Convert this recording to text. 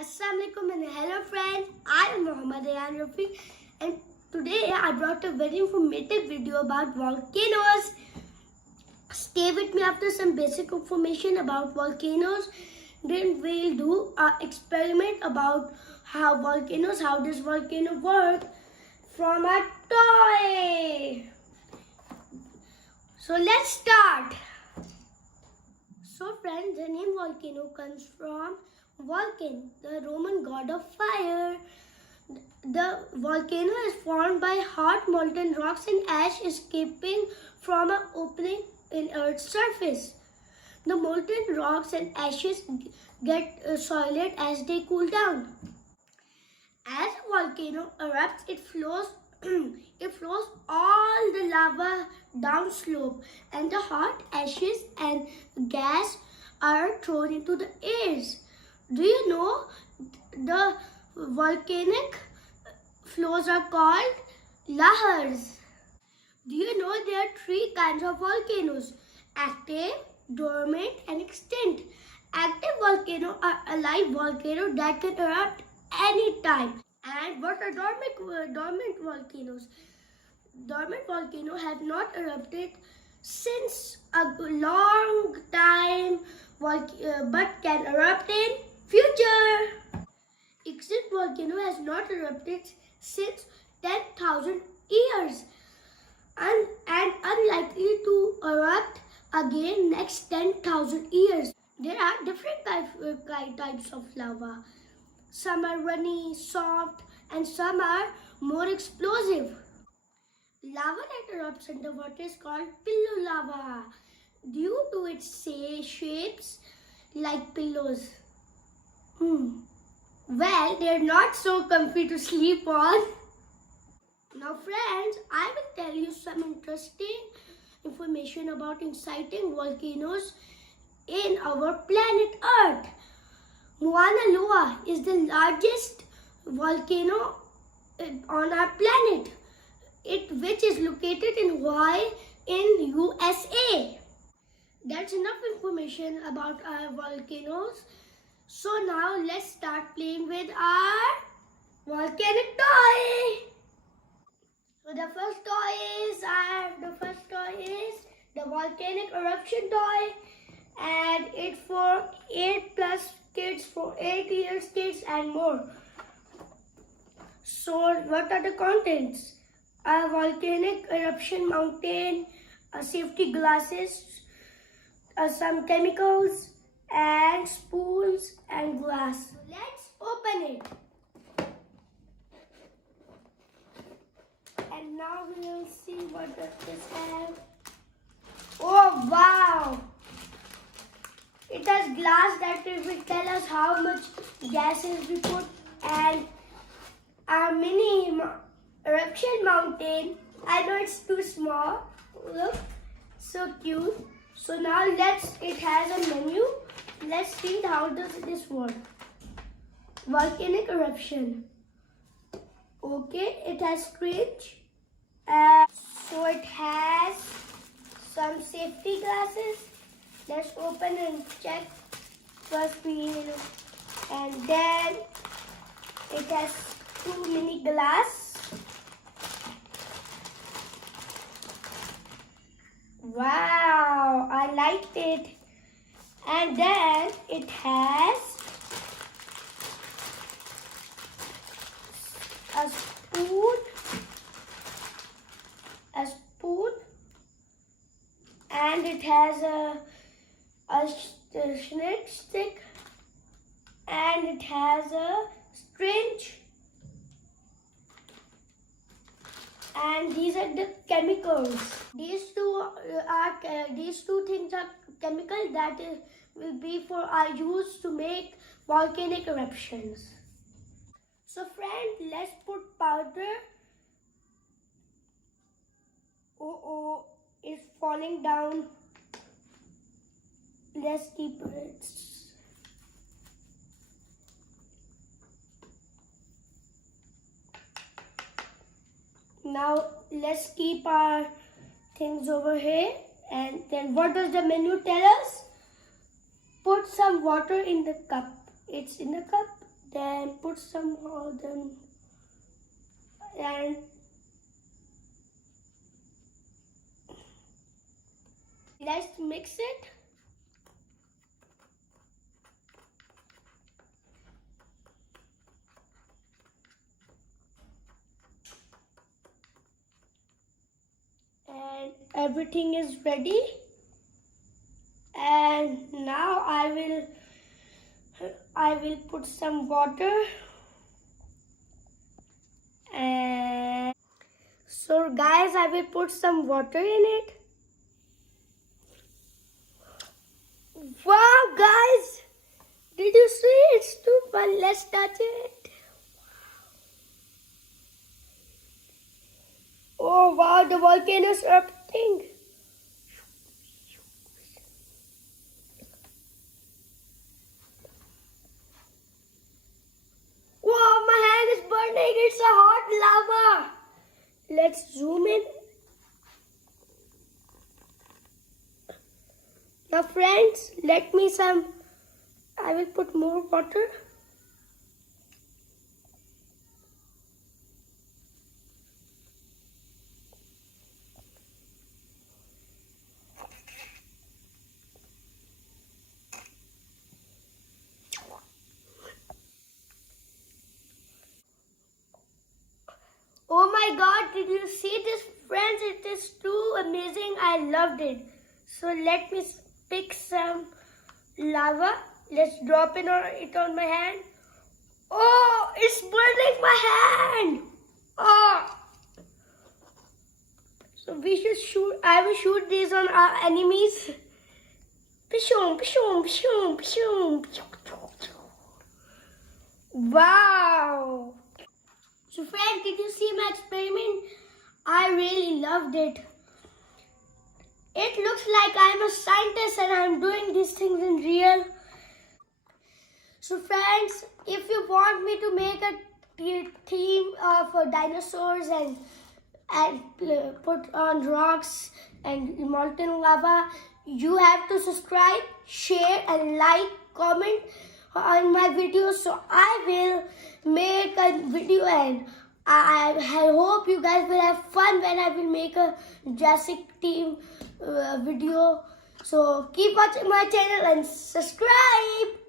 Assalamualaikum and hello friends, I am Muhammad Rafi and today I brought a very informative video about volcanoes. Stay with me after some basic information about volcanoes. Then we'll do an experiment about how does volcano work from a toy. So let's start. So friends, the name volcano comes from Vulcan, the Roman god of fire. The volcano is formed by hot molten rocks and ash escaping from an opening in Earth's surface. The molten rocks and ashes get solid as they cool down. As a volcano erupts, it flows all the lava downslope, and the hot ashes and gas are thrown into the air. Do you know the volcanic flows are called lahars? Do you know there are three kinds of volcanoes: active, dormant, and extinct. Active volcanoes are alive volcanoes that can erupt anytime. And what are dormant volcanoes? Dormant volcanoes have not erupted since a long time, but can erupt in future. Extinct volcano has not erupted since 10,000 years and unlikely to erupt again next 10,000 years. There are different types of lava. Some are runny, soft, and some are more explosive. Lava that erupts underwater is called pillow lava due to its shapes like pillows. Well, they're not so comfy to sleep on. Now friends, I will tell you some interesting information about exciting volcanoes in our planet Earth. Mauna Loa is the largest volcano on our planet, which is located in Hawaii in USA. That's enough information about our volcanoes. So now let's start playing with our volcanic toy. So the first toy is the volcanic eruption toy, and it's for 8 plus kids, for 8 years kids and more. So what are the contents? A volcanic eruption mountain, safety glasses, some chemicals, and spoons and glass. Let's open it. And now we will see what does this have. Oh wow! It has glass that will tell us how much gases we put, and our mini eruption mountain. I know it's too small. Look, so cute. So now it has a menu. Let's see how does this work. Volcanic eruption. Okay, it has scratch. So it has some safety glasses. Let's open and check. First and then it has 2 mini glass. Wow, I liked it. And then it has a spoon, and it has a snake stick, and it has a syringe, and these are the chemicals. These two things are chemical that will be for our use to make volcanic eruptions. So friends, let's put powder. Oh, it's falling down. Let's keep it. Now let's keep our things over here. And then what does the menu tell us? Put some water in the cup. It's in the cup. Then put some of them and let's mix it. And everything is ready. And now I will put some water. And so guys, I will put some water in it. Wow guys, did you see? It's too fun. Let's touch it. Oh wow, the volcano is erupting. Wow, my hand is burning. It's a hot lava. Let's zoom in. Now friends, I will put more water. Oh my god, did you see this friends? It is too amazing. I loved it. So let me pick some lava. Let's drop it on my hand. Oh, it's burning my hand. Oh. So we should shoot. I will shoot these on our enemies. Pishum, pishum, pishum, pishum. Wow. So friends, did you see my experiment? I really loved it. It looks like I'm a scientist and I'm doing these things in real. So friends, if you want me to make a theme for dinosaurs and put on rocks and molten lava, you have to subscribe, share and like, comment on my videos, so I will make a video and I hope you guys will have fun when I will make a Jurassic team video. So keep watching my channel and subscribe.